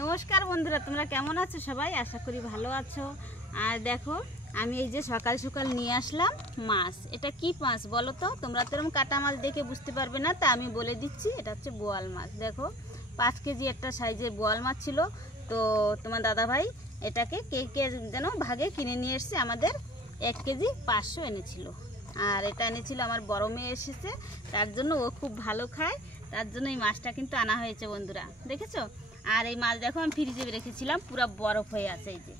নমস্কার বন্ধুরা, তোমরা কেমন আছো? সবাই আশা করি ভালো আছো। আর দেখো, আমি এই যে সকাল সকাল নিয়ে আসলাম মাছ। এটা কি মাছ বলো তো? তোমরা তো এরকম কাটা মাছ দেখে বুঝতে পারবে না, তা আমি বলে দিচ্ছি, এটা হচ্ছে বোয়াল মাছ। দেখো 5 কেজি একটা সাইজের বোয়াল মাছ ছিল। তো তোমার দাদা ভাই এটাকে কে কে যেন ভাগে কিনে নিয়ে এসছে, আমাদের 1 কেজি 500 এনেছিল। আর এটা এনেছিল আমার বড় মেয়ে, এসেছে, তার জন্য ও খুব ভালো খায়, তার জন্য এই মাছটা কিন্তু আনা হয়েছে বন্ধুরা, দেখেছো? আর এই মাছ দেখো আমি ফ্রিজে রেখেছিলাম, পুরো বরফ হয়ে আছে। এই যে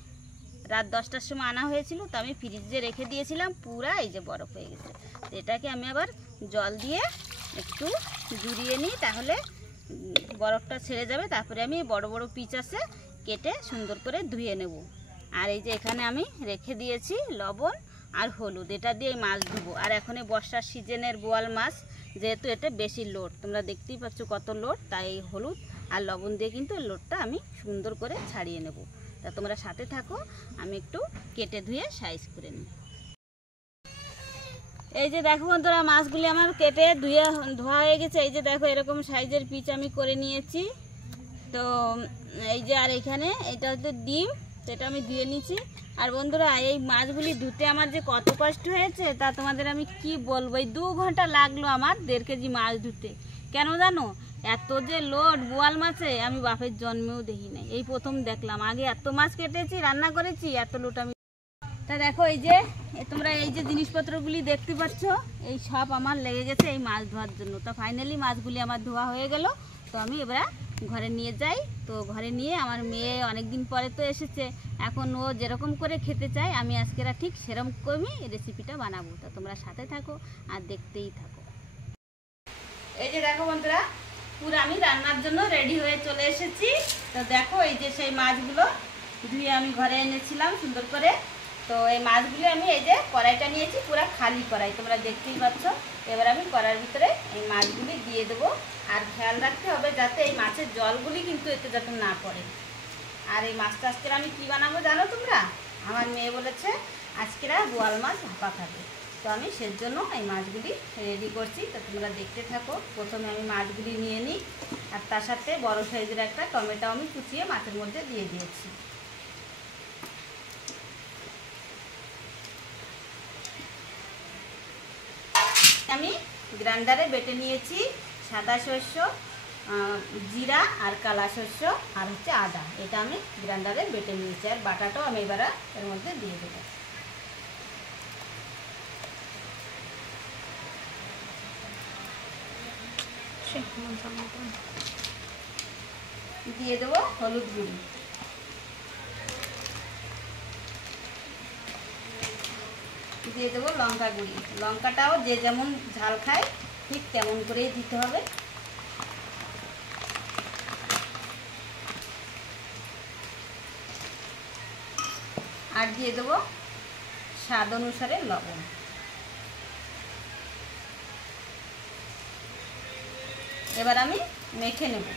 রাত 10টার সময় আনা হয়েছিল, তো আমি ফ্রিজে রেখে দিয়েছিলাম, পুরো এই যে বরফ হয়ে গেছে। এটাকে আমি আবার জল দিয়ে একটু জুড়িয়ে নিই, তাহলে বরফটা ছেড়ে যাবে। তারপরে আমি বড় বড় পিস আছে কেটে সুন্দর করে ধুয়ে নেব। আর এই যে এখানে আমি রেখে দিয়েছি লবণ আর হলুদ, এটা দিয়ে মাছ ধুবো। আর এখন বর্ষার সিজনের বোয়াল মাছ, যেহেতু এটা বেশি লোড, তোমরা দেখতেই পাচ্ছ কত লোড, তাই হলুদ আর লবণ দিয়ে কিন্তু লোডটা আমি সুন্দর করে ছাড়িয়ে নেব। তা তোমরা সাথে থাকো, আমি একটু কেটে ধুয়ে সাইজ করে নিই। এই যে দেখো বন্ধুরা, মাছগুলি আমার কেটে ধুয়ে ধোয়া হয়ে গেছে। এই যে দেখো এরকম সাইজের পিস আমি করে নিয়েছি। তো এই যে, আর এখানে এটা হচ্ছে ডিম, সেটা আমি ধুয়ে নিয়েছি। আর বন্ধুরা, এই মাছগুলি ধুতে আমার যে কত কষ্ট হয়েছে তা তোমাদের আমি কি বলবো। এই 2 ঘন্টা লাগলো আমার 1.5 কেজি মাছ ধুতে। কেন জানো? এত যে লোড বোয়াল মাছে আমি বাপের জন্মেও দেখি নাই, এই প্রথম দেখলাম। আগে এত মাছ কেটেছি, রান্না করেছি, এত লোড আমি। তা দেখো এই যে তোমরা এই যে জিনিসপত্রগুলি দেখতে পাচ্ছ, এই সব আমার লেগে গেছে এই মাছ ধোয়ার জন্য। তো ফাইনালি মাছগুলি আমার ধোয়া হয়ে গেল। তো আমি এবার ঘরে নিয়ে যাই। তো ঘরে নিয়ে আমার মেয়ে অনেক দিন পরে তো এসেছে, এখন ও যেরকম করে খেতে চায়, আমি আজকেরা ঠিক সেরকমই রেসিপিটা বানাবো। তো তোমরা সাথে থাকো আর দেখতেই থাকো। এই যে দেখো বন্ধুরা, পুরো আমি রান্নার জন্য রেডি হয়ে চলে এসেছি। তো দেখো এই যে সেই মাছগুলো ধুয়ে আমি ঘরে এনেছিলাম সুন্দর করে। তো এই মাছগুলি আমি এই যে কড়াইটা নিয়েছি, পুরো খালি কড়াই, তোমরা দেখতেই পাচ্ছ। এবার আমি কড়াইয়ের ভিতরে এই মাছগুলি দিয়ে দেবো। আর খেয়াল রাখতে হবে যাতে এই মাছের জলগুলি কিন্তু এতে যাতে না পড়ে। আর এই মাছটা আজকে আমি কি বানাবো জানো তোমরা? আমার মেয়ে বলেছে আজকেরা বোয়াল মাছ ভাপা খাবে। তো আমি সেজন্য এই মাছগুলি রেডি করছি। তো তোমরা দেখতে থাকো। প্রথমে আমি মাছগুলি নিয়ে নিই, আর তার সাথে বড় সাইজের একটা টমেটো আমি কুচিয়ে মাছের মধ্যে দিয়ে দিয়েছি। আমি গ্রাইন্ডারে বেটে নিয়েছি সাদা শস্য, জিরা আর কালা শস্য আর হচ্ছে আদা, এটা আমি গ্রাইন্ডারে বেটে নিয়েছি। আর বাটাটাও আমি এবার এর মধ্যে দিয়ে দেবো। দিয়ে দেবো হলুদ গুঁড়ি, দিয়ে দেবো লঙ্কা গুঁড়ি। লঙ্কাটাও যে যেমন ঝাল খায় ঠিক তেমন করেই দিতে হবে। আর দিয়ে দেবো স্বাদ অনুসারে লবণ। এবার আমি মেখে নেব।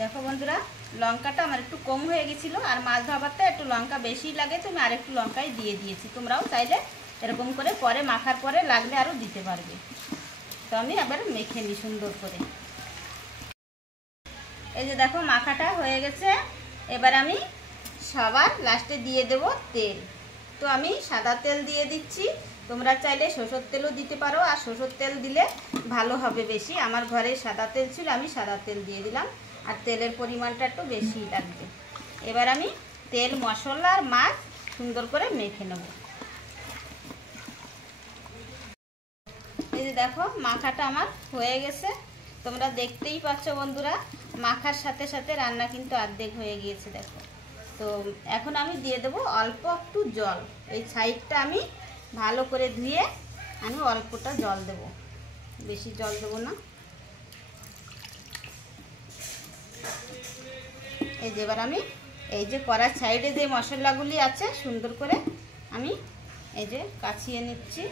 দেখো বন্ধুরা, লঙ্কাটা আমার একটু কম হয়ে গেছিলো, আর মাছ ভাপাতে একটু লঙ্কা বেশি লাগে, তো আমি আর একটু লঙ্কাই দিয়ে দিয়েছি। তোমরাও চাইলে এরকম করে পরে মাখার পরে লাগলে আরও দিতে পারবে। তো আমি আবার মেখে নিই সুন্দর করে। এই যে দেখো মাখাটা হয়ে গেছে। এবার আমি সবার লাস্টে দিয়ে দেব তেল। তো আমি সাদা তেল দিয়ে দিচ্ছি, তোমরা চাইলে সরষের তেলও দিতে পারো, আর সরষের তেল দিলে ভালো হবে বেশি। আমার ঘরে সাদা তেল ছিল, আমি সাদা তেল দিয়ে দিলাম, আর তেলের পরিমাণটা একটু বেশি লাগবে। এবার আমি তেল, মশলা আর মাছ সুন্দর করে মেখে নেব। এই যে দেখো মাখাটা আমার হয়ে গেছে, তোমরা দেখতেই পাচ্ছ বন্ধুরা। মাখার সাথে সাথে রান্না কিন্তু অর্ধেক হয়ে গিয়েছে দেখো। তো এখন আমি দিয়ে দেবো অল্প একটু জল। এই সাইডটা আমি ভালো করে ধুয়ে আমি অল্পটা জল দেব, বেশি জল দেবো না। এই যে এবার আমি এই যে কড়ার সাইডে যে মশলাগুলি আছে সুন্দর করে আমি এই যে কাছিয়ে নিচ্ছি।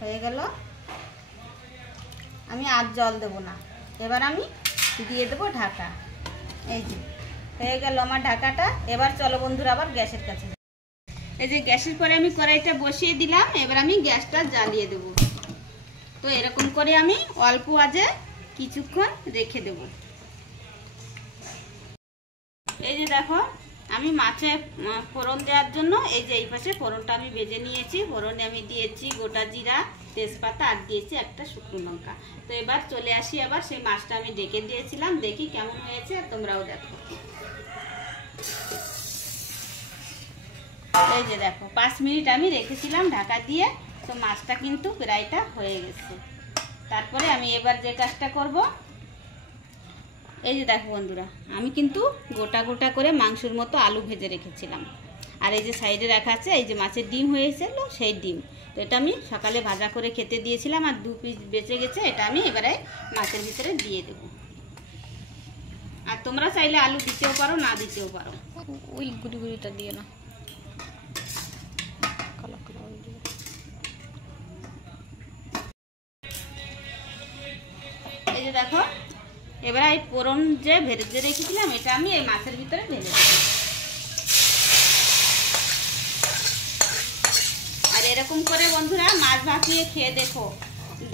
হয়ে গেল। আমি আর জল দেবো না। এবার আমি দিয়ে দেবো ঢাকা। এই যে হয়ে গেল আমার ঢাকাটা। এবার চলো বন্ধুরা আবার গ্যাসের কাছে। এই যে গ্যাসের পরে আমি কড়াইটা বসিয়ে দিলাম। এবার আমি গ্যাসটা জ্বালিয়ে দেব। তো এরকম করে আমি অল্প আঁচে কিছুক্ষণ রেখে দেব। এই যে দেখো আমি মাছে ফোড়ন দেওয়ার জন্য এই যে এই পাশে ফোড়নটা আমি ভেজে নিয়েছি। ফোড়নে আমি দিয়েছি গোটা জিরা, তেজপাতা আর দিয়েছি একটা শুকনো লঙ্কা। তো এবার চলে আসি আবার সেই মাছটা আমি ঢেকে দিয়েছিলাম, দেখি কেমন হয়েছে তোমরাও দেখো। এই যে দেখো 5 মিনিট আমি রেখেছিলাম ঢাকা দিয়ে। তো মাছটা কিন্তু প্রায়টা হয়ে গেছে। তারপরে আমি এবার যে কাজটা করব, এই যে দেখো বন্ধুরা আমি কিন্তু গোটা গোটা করে মাংসের মতো আলু ভেজে রেখেছিলাম। আর এই যে সাইডে রাখা আছে এই যে মাছের ডিম হয়েছিল সেই ডিম। তো এটা আমি সকালে ভাজা করে খেতে দিয়েছিলাম আর 2 পিস বেঁচে গেছে। এটা আমি এবারে মাছের ভিতরে দিয়ে দেব। আর তোমরা চাইলে আলু দিতেও পারো, না দিতেও পারো। ওই গুড়ি গুড়িটা দিয়ে না। এই যে দেখো এবার এই ফোড়ন যে ভেজে রেখেছিলাম এটা আমি এই মাছের ভিতরে ঢেলে দেব। আর এরকম করে বন্ধুরা মাছ ভাপিয়ে খেয়ে দেখো,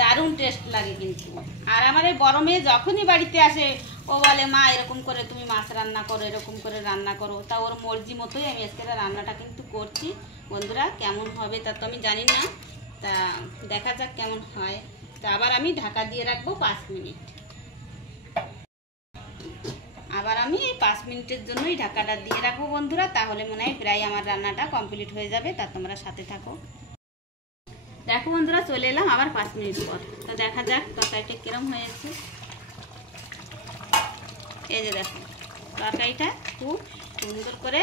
দারুণ টেস্ট লাগে কিন্তু। আর আমার এই গরমে যখনই বাড়িতে আসে ও বলে মা এরকম করে তুমি মাছ রান্না করো, এরকম করে রান্না করো। তা ওর মর্জি মতোই আমি আজকে রান্নাটা কিন্তু করছি বন্ধুরা। কেমন হবে তা তো আমি জানি না, তা দেখা যাক কেমন হয়। তা আবার আমি ঢাকা দিয়ে রাখবো 5 মিনিট। আবার আমি এই 5 মিনিটের জন্যই ঢাকাটা দিয়ে রাখবো বন্ধুরা। তাহলে মনে হয় প্রায় আমার রান্নাটা কমপ্লিট হয়ে যাবে। তা তোমরা সাথে থাকো। দেখো বন্ধুরা চলে এলাম আবার 5 মিনিট পর। তো দেখা যাক তরকারিটা কিরম হয়েছে। এই যে দেখো তরকারিটা খুব সুন্দর করে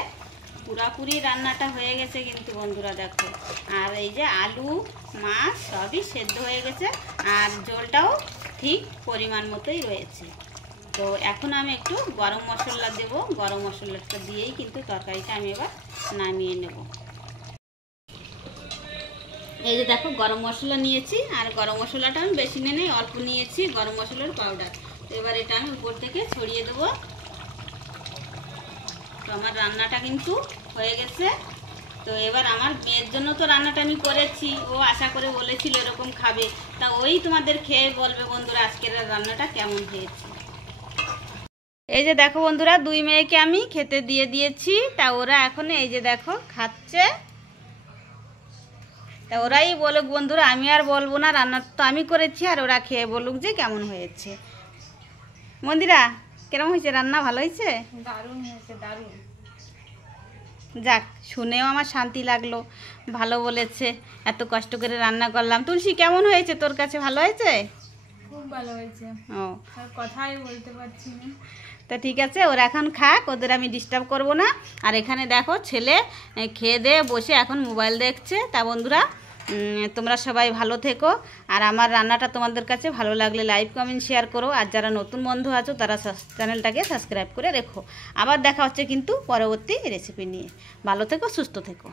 পুরাপুরি রান্নাটা হয়ে গেছে কিন্তু বন্ধুরা দেখো। আর এই যে আলু মাছ সবই সেদ্ধ হয়ে গেছে আর ঝোলটাও ঠিক পরিমাণ মতোই রয়েছে। তো এখন আমি একটু গরম মশলা দেব। গরম মশলাটা দিয়েই কিন্তু তরকারিটা আমি এবার নামিয়ে নেব। এই যে দেখো গরম মশলা নিয়েছি আর গরম মশলাটা আমি বেশি নেই, অল্প নিয়েছি গরম মশলার পাউডার। তো এবার এটা আমি উপর থেকে ছড়িয়ে দেবো। তো আমার রান্নাটা কিন্তু হয়ে গেছে। তো এবার আমার মেয়ের জন্য তো রান্নাটা আমি করেছি, ও আশা করে বলেছিল এরকম খাবে। তা ওই তোমাদের খেয়ে বলবে বন্ধুরা আজকের রান্নাটা কেমন হয়েছে। এই যে দেখো বন্ধুরা 2 মেয়েকে আমি খেতে দিয়ে দিয়েছি। তা ওরা এখন এই যে দেখো খাচ্ছে। তা ওরাই বলুক বন্ধুরা, আমি আর বলবো না, রান্না তো আমি করেছি। আর ওরা খেয়ে বলুক যে কেমন হয়েছে। মন্দিরা কেমন হয়েছে রান্না? ভালো হয়েছে? দারুণ হয়েছে, দারুণ। যাক শুনেও আমার শান্তি লাগলো, ভালো বলেছে। এত কষ্ট করে রান্না করলাম। তুলসী কেমন হয়েছে তোর কাছে? ভালো হয়েছে? খুব ভালো হয়েছে। ও কথাই বলতে পারছি না। তা ঠিক আছে ওরা এখন খাক, ওদের আমি ডিস্টার্ব করব না। আর এখানে দেখো ছেলে খেয়ে দিয়ে বসে এখন মোবাইল দেখছে। তা বন্ধুরা তোমরা সবাই ভালো থেকো। আর আমার রান্নাটা তোমাদের কাছে ভালো লাগলে লাইক কমেন্ট শেয়ার করো। আর যারা নতুন বন্ধু আছো তারা চ্যানেলটাকে সাবস্ক্রাইব করে রেখো। আবার দেখা হচ্ছে কিন্তু পরবর্তী রেসিপি নিয়ে। ভালো থেকো, সুস্থ থেকো।